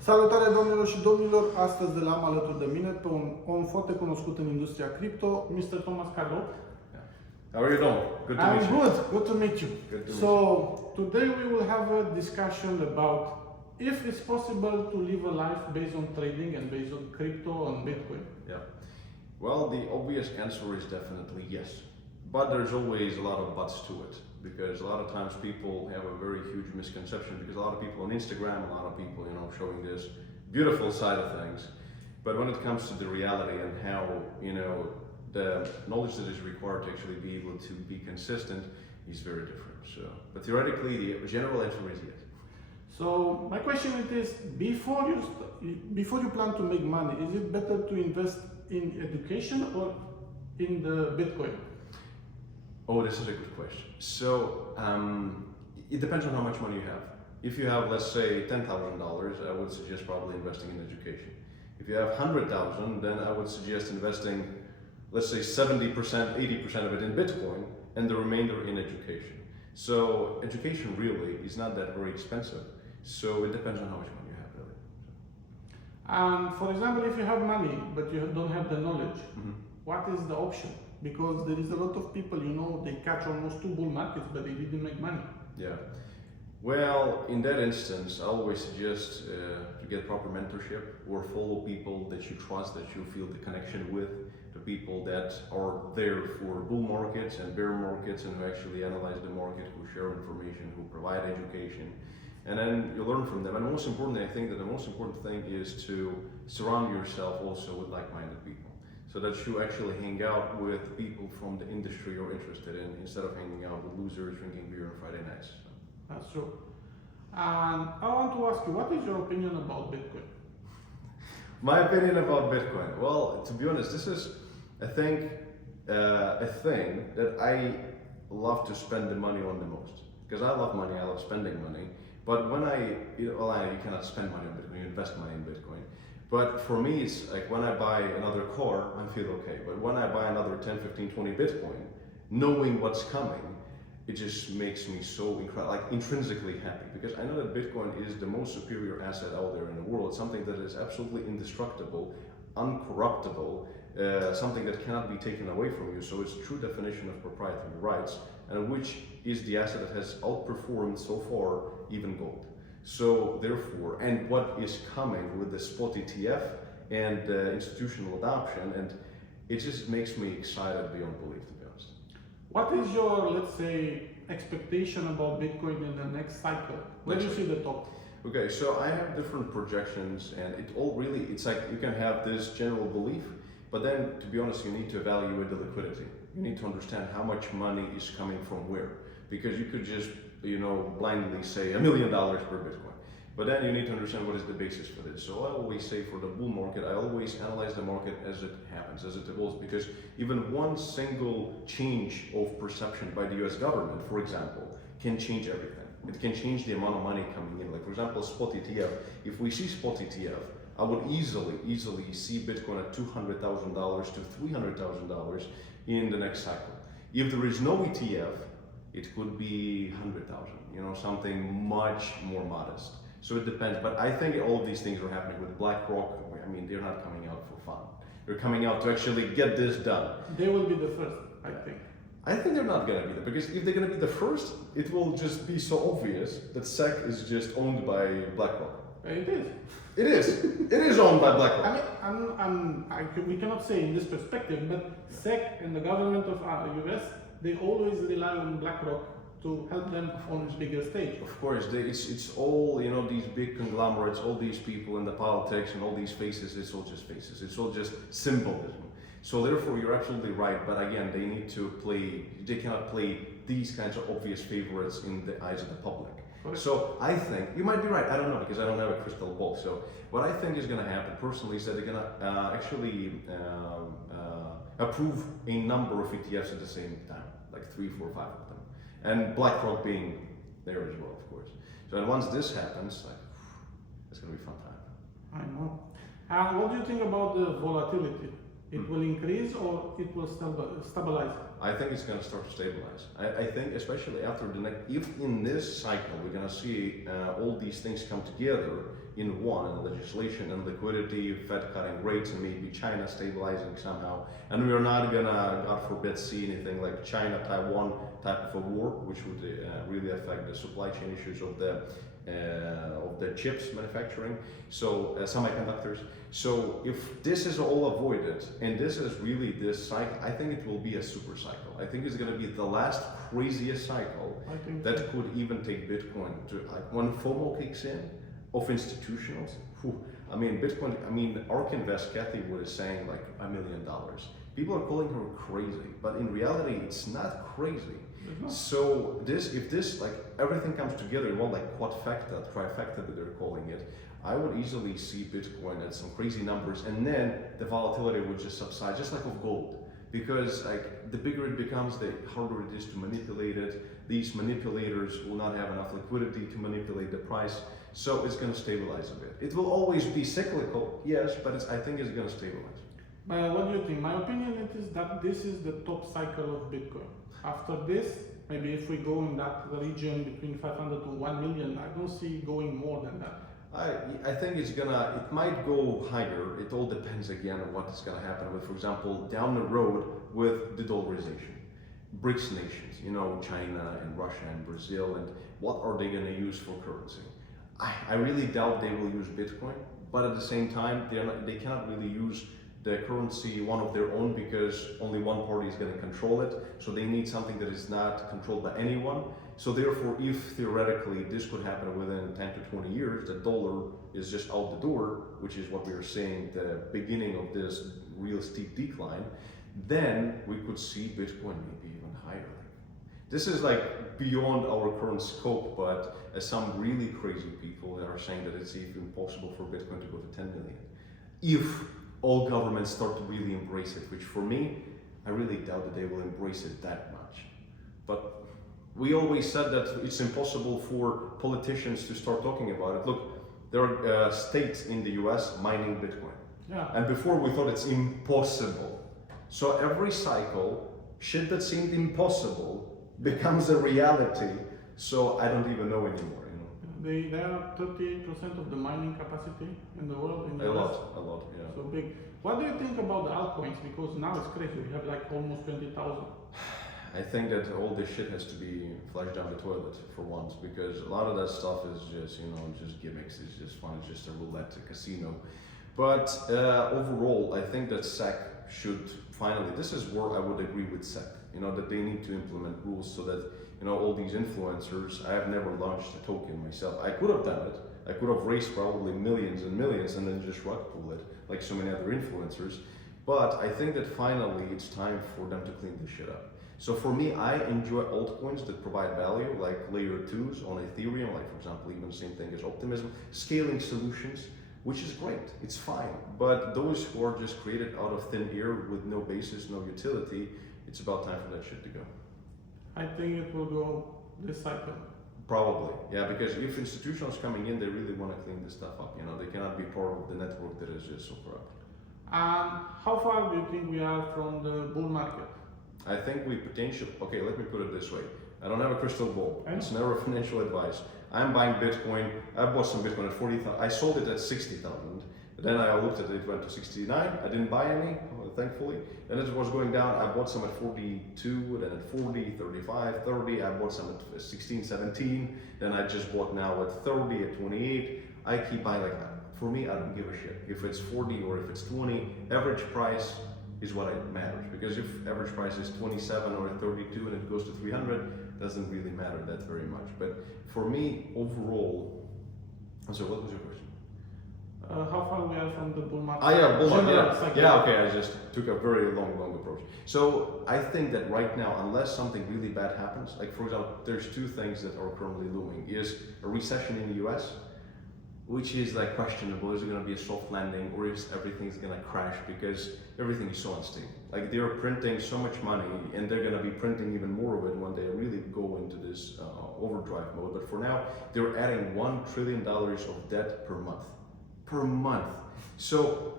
Salutare domnilor și domnilor, astăzi de l-am alături de mine pe un om foarte cunoscut în industria cripto, Mr. Thomas Carlo. How are you doing? Good to meet I'm you. good to meet you. Good to meet So today we will have a discussion about if it's possible to live a life based on trading and based on crypto and Bitcoin. Yeah. Well, the obvious answer is definitely yes. But there's always a lot of buts to it. Because a lot of times people have a very huge misconception, because a lot of people on Instagram, a lot of people, showing this beautiful side of things. But when it comes to the reality and how, the knowledge that is required to actually be able to be consistent is very different. So, but theoretically, the general answer is yes. So my question is, before you plan to make money, is it better to invest in education or in the Bitcoin? Oh, this is a good question. So, it depends on how much money you have. If you have, let's say, $10,000, I would suggest probably investing in education. If you have 100,000, then I would suggest investing, let's say, 70%, 80% of it in Bitcoin, and the remainder in education. So, education really is not that very expensive. So, it depends on how much money you have, really. And for example, if you have money, but you don't have the knowledge, what is the option? Because there is a lot of people, they catch almost 2 bull markets, but they didn't make money. Yeah. Well, in that instance, I always suggest to get proper mentorship or follow people that you trust, that you feel the connection with, the people that are there for bull markets and bear markets and who actually analyze the market, who share information, who provide education. And then you learn from them. And most importantly, I think that the most important thing is to surround yourself also with like-minded people, so that you actually hang out with people from the industry you're interested in, instead of hanging out with losers drinking beer on Friday nights. That's true. And I want to ask you, what is your opinion about Bitcoin? My opinion about Bitcoin. Well, to be honest, this is, I think, a thing that I love to spend the money on the most. Because I love money, I love spending money. But when you cannot spend money on Bitcoin, you invest money in Bitcoin. But for me, it's like when I buy another car, I feel okay. But when I buy another 10, 15, 20 Bitcoin, knowing what's coming, it just makes me so intrinsically happy, because I know that Bitcoin is the most superior asset out there in the world, something that is absolutely indestructible, uncorruptible, something that cannot be taken away from you. So it's a true definition of proprietary rights, and which is the asset that has outperformed so far even gold. So therefore, and what is coming with the spot ETF and institutional adoption, and it just makes me excited beyond belief, to be honest. What is your, let's say, expectation about Bitcoin in the next cycle? Where do you see the top? Okay, so I have different projections, and it's like you can have this general belief, but then, to be honest, you need to evaluate the liquidity. You need to understand how much money is coming from where, because you could just blindly say $1 million per Bitcoin. But then you need to understand what is the basis for this. So I always say, for the bull market, I always analyze the market as it happens, as it evolves, because even one single change of perception by the US government, for example, can change everything. It can change the amount of money coming in. Like, for example, spot ETF. If we see spot ETF, I would easily see Bitcoin at $200,000 to $300,000 in the next cycle. If there is no ETF, it could be 100,000, something much more modest. So it depends, but I think all of these things are happening with BlackRock. I mean, they're not coming out for fun. They're coming out to actually get this done. They will be the first, I think. I think they're not going to be there, because if they're going to be the first, it will just be so obvious that SEC is just owned by BlackRock. It is. It is. It is owned by BlackRock. We cannot say in this perspective, but SEC and the government of US, they always rely on BlackRock to help them on a bigger stage. Of course, it's all, these big conglomerates, all these people in the politics and all these faces, it's all just faces. It's all just symbolism. So therefore, you're absolutely right, but again, they cannot play these kinds of obvious favorites in the eyes of the public. So I think, you might be right, I don't know, because I don't have a crystal ball. So what I think is going to happen personally is that they're going to actually approve a number of ETFs at the same time, like 3, 4, 5 of them. And BlackRock being there as well, of course. So and once this happens, it's going to be a fun time. I know. And what do you think about the volatility? It will increase or it will stabilize? I think it's going to start to stabilize. I think, especially after the next, if in this cycle we're going to see all these things come together in one, in legislation and liquidity, Fed cutting rates, and maybe China stabilizing somehow, and we're not going to, God forbid, see anything like China-Taiwan type of a war, which would really affect the supply chain issues of the chips manufacturing, so semiconductors. So if this is all avoided, and this is really this cycle, I think it will be a super cycle. I think it's going to be the last craziest cycle that could even take Bitcoin to, like, when FOMO kicks in of institutionals. I mean, Bitcoin, I mean, ARK Invest, Kathy Wood is saying like $1 million. People are calling her crazy, but in reality, it's not crazy. So this, if this, like, everything comes together in one, like quadfecta, trifecta that they're calling it, I would easily see Bitcoin at some crazy numbers, and then the volatility would just subside, just like of gold. Because like the bigger it becomes, the harder it is to manipulate it. These manipulators will not have enough liquidity to manipulate the price, so it's going to stabilize a bit. It will always be cyclical, yes, but I think it's going to stabilize. What do you think? My opinion it is that this is the top cycle of Bitcoin. After this, maybe if we go in that region between 500 to 1 million, I don't see going more than that. I think it might go higher. It all depends again on what is gonna happen with, for example, down the road with the dollarization. BRICS nations, you know, China and Russia and Brazil, and what are they gonna use for currency? I really doubt they will use Bitcoin, but at the same time, they cannot really use the currency one of their own, because only one party is going to control it. So they need something that is not controlled by anyone. So therefore, if theoretically this could happen within 10 to 20 years, the dollar is just out the door, which is what we are seeing the beginning of this real steep decline, then we could see Bitcoin maybe even higher. This is like beyond our current scope, but some really crazy people are saying that it's even possible for Bitcoin to go to 10 million. If all governments start to really embrace it, which for me, I really doubt that they will embrace it that much. But we always said that it's impossible for politicians to start talking about it. Look, there are states in the US mining Bitcoin. Yeah. And before we thought it's impossible. So every cycle, shit that seemed impossible becomes a reality. So I don't even know anymore. They are 38% of the mining capacity in the world. In the a lot, yeah. So big. What do you think about the altcoins? Because now it's crazy. We have like almost 20,000. I think that all this shit has to be flushed down the toilet for once, because a lot of that stuff is just, just gimmicks. It's just fun. It's just a roulette, a casino. But overall, I think that SEC should finally. This is where I would agree with SEC. That they need to implement rules so that. All these influencers, I have never launched a token myself. I could have done it. I could have raised probably millions and millions and then just rug pull it, like so many other influencers. But I think that finally it's time for them to clean this shit up. So for me, I enjoy altcoins that provide value, like layer 2s on Ethereum, like for example, even the same thing as Optimism, scaling solutions, which is great, it's fine. But those who are just created out of thin air with no basis, no utility, it's about time for that shit to go. I think it will go this cycle. Probably, yeah, because if institutionals coming in, they really want to clean this stuff up. They cannot be part of the network that is just so corrupt. How far do you think we are from the bull market? I think we potentially, okay, let me put it this way. I don't have a crystal ball. It's never financial advice. I'm buying Bitcoin. I bought some Bitcoin at 40,000. I sold it at 60,000. Then I looked at it, it went to 69. I didn't buy any, thankfully. Then it was going down. I bought some at 42, then at 40, 35, 30. I bought some at 16, 17. Then I just bought now at 30, at 28. I keep buying like that. For me, I don't give a shit. If it's 40 or if it's 20, average price is what matters. Because if average price is 27 or 32 and it goes to 300, doesn't really matter that very much. But for me, overall, so what was your question? How far we are from the bull market? Bull market. Yeah, okay, I just took a very long approach. So I think that right now, unless something really bad happens, like for example, there's two things that are currently looming. Is a recession in the US, which is like questionable. Is it going to be a soft landing, or is everything's going to crash because everything is so unstable? Like they're printing so much money, and they're going to be printing even more of it when they really go into this overdrive mode. But for now, they're adding $1 trillion of debt per month. So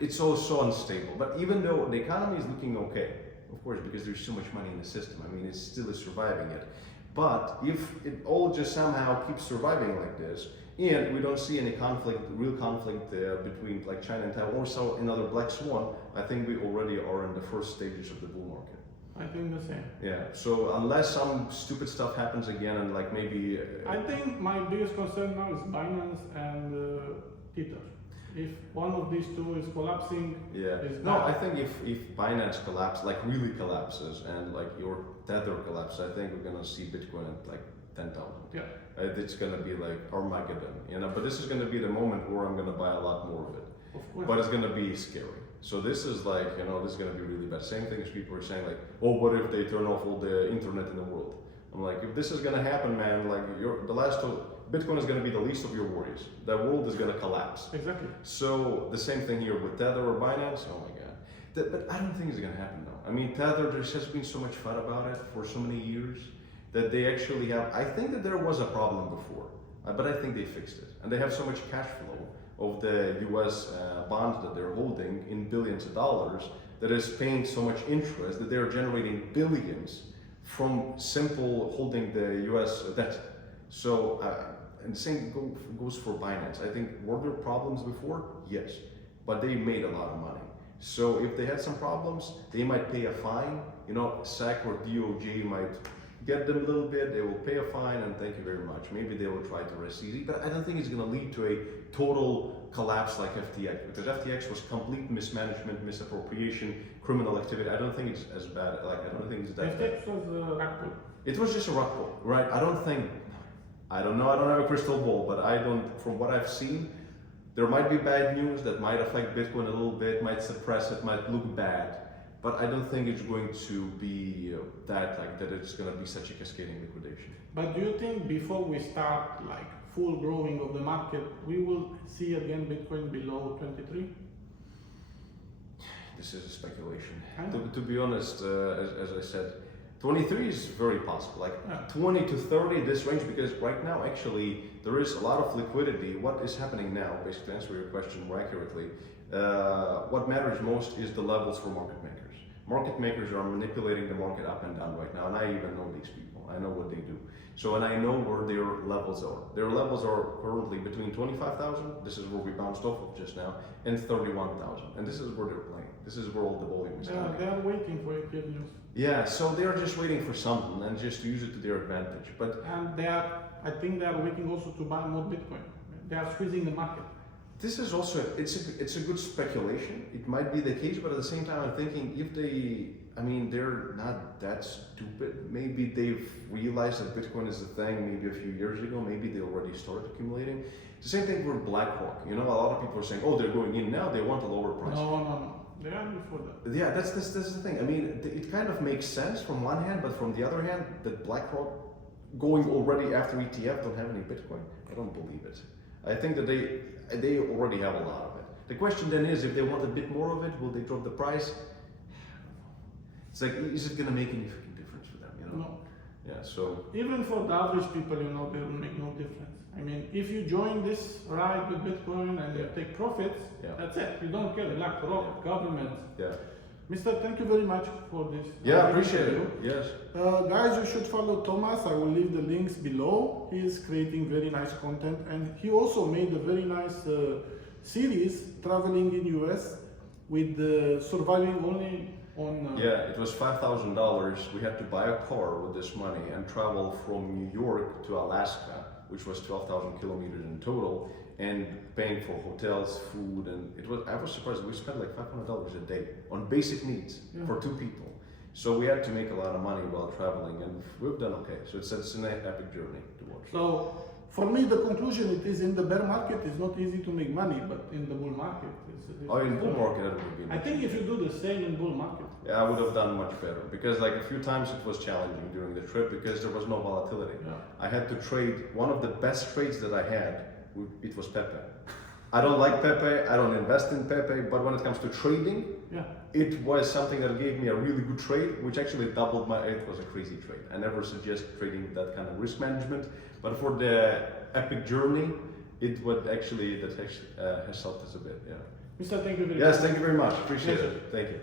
it's all so unstable. But even though the economy is looking okay, of course, because there's so much money in the system, I mean, it still is surviving it. But if it all just somehow keeps surviving like this, and we don't see any conflict, real conflict between like China and Taiwan, or so another black swan, I think we already are in the first stages of the bull market. I think the same. Yeah. So unless some stupid stuff happens again, and like maybe, I think my biggest concern now is Binance and Tether. If one of these two is collapsing, yeah. is No, that- I think if Binance collapses, like really collapses, and like your Tether collapses, I think we're gonna see Bitcoin at like 10,000. Yeah. It's gonna be like Armageddon, you know. But this is gonna be the moment where I'm gonna buy a lot more of it. Of course. But it's gonna be scary. So this is like, you know, this is gonna be really bad. Same thing as people are saying like, oh, what if they turn off all the internet in the world? I'm like, if this is gonna happen, man, like Bitcoin is gonna be the least of your worries. The world is gonna collapse. Exactly. So the same thing here with Tether or Binance. Oh my God. But I don't think it's gonna happen though. I mean, Tether, there's just been so much fun about it for so many years that they actually have. I think that there was a problem before, but I think they fixed it, and they have so much cash flow of the U.S. Bonds that they're holding in billions of dollars that is paying so much interest that they're generating billions from simple holding the U.S. debt. So, and the same goes for Binance. I think were there problems before? Yes, but they made a lot of money. So if they had some problems, they might pay a fine. You know, SEC or DOJ might get them a little bit. They will pay a fine and thank you very much. Maybe they will try to arrest easy, but I don't think it's going to lead to a total collapse like FTX, because FTX was complete mismanagement, misappropriation, criminal activity. I don't think it's as bad. Like I don't think it's that bad. FTX was a rug pull. It was just a rug pull, right? I don't know. I don't have a crystal ball, but I don't. From what I've seen, there might be bad news that might affect Bitcoin a little bit, might suppress it, might look bad. But I don't think it's going to be that it's going to be such a cascading liquidation. But do you think before we start like full growing of the market, we will see again Bitcoin below 23? This is a speculation. I know. To be honest, as I said, 23 is very possible. Like Yeah. 20 to 30, this range, because right now actually there is a lot of liquidity. What is happening now, basically to answer your question more accurately, what matters most is the levels for market makers. Market makers are manipulating the market up and down right now, and I even know these people. I know what they do. So, and I know where their levels are. Their levels are currently between 25,000, this is where we bounced off of just now, and 31,000. And this is where they're playing. This is where all the volume is coming. They are waiting for it good news. Yeah, so they're just waiting for something and just to use it to their advantage. But And I think they are waiting also to buy more Bitcoin. They are squeezing the market. this is also, it's a good speculation. It might be the case, but at the same time, I'm thinking if they're not that stupid. Maybe they've realized that Bitcoin is a thing maybe a few years ago. Maybe they already started accumulating. The same thing with BlackRock. You know, a lot of people are saying, oh, they're going in now, they want a lower price. No. They are before that. Yeah, that's the thing. I mean, it kind of makes sense from one hand, but from the other hand, that BlackRock going already after ETF don't have any Bitcoin. I don't believe it. I think that they already have a lot of it. The question then is, if they want a bit more of it, will they drop the price? It's like, is it going to make any freaking difference for them? You know? No. Yeah. So Even for the average people, you know, they will make no difference. I mean, if you join this ride with Bitcoin and you take profits, Yeah. that's it. You don't care. BlackRock, government. yeah. Mister, thank you very much for this. Yeah, appreciate it. interview. Yes. Guys, you should follow Thomas. I will leave the links below. He is creating very nice content, and he also made a very nice series traveling in US with surviving only on. Yeah, it was $5,000. We had to buy a car with this money and travel from New York to Alaska, which was 12,000 kilometers in total, and paying for hotels, food, and I was surprised. We spent like $500 a day on basic needs for two people. So we had to make a lot of money while traveling, and we've done okay. So it's an epic journey to watch. So for me, the conclusion it is in the bear market it's not easy to make money, but in the bull market, In bull market, it would be. I think if you do the same in bull market. Yeah, I would have done much better, because like a few times it was challenging during the trip because there was no volatility. Yeah. I had to trade. One of the best trades that I had, it was Pepe. I don't like Pepe, I don't invest in Pepe, but when it comes to trading, it was something that gave me a really good trade, which actually doubled it was a crazy trade. I never suggest trading that kind of risk management, but for the epic journey, that has helped us a bit, yeah. Mr. Thank you very Yes, much. thank you very much. Appreciate Pleasure. it. Thank you.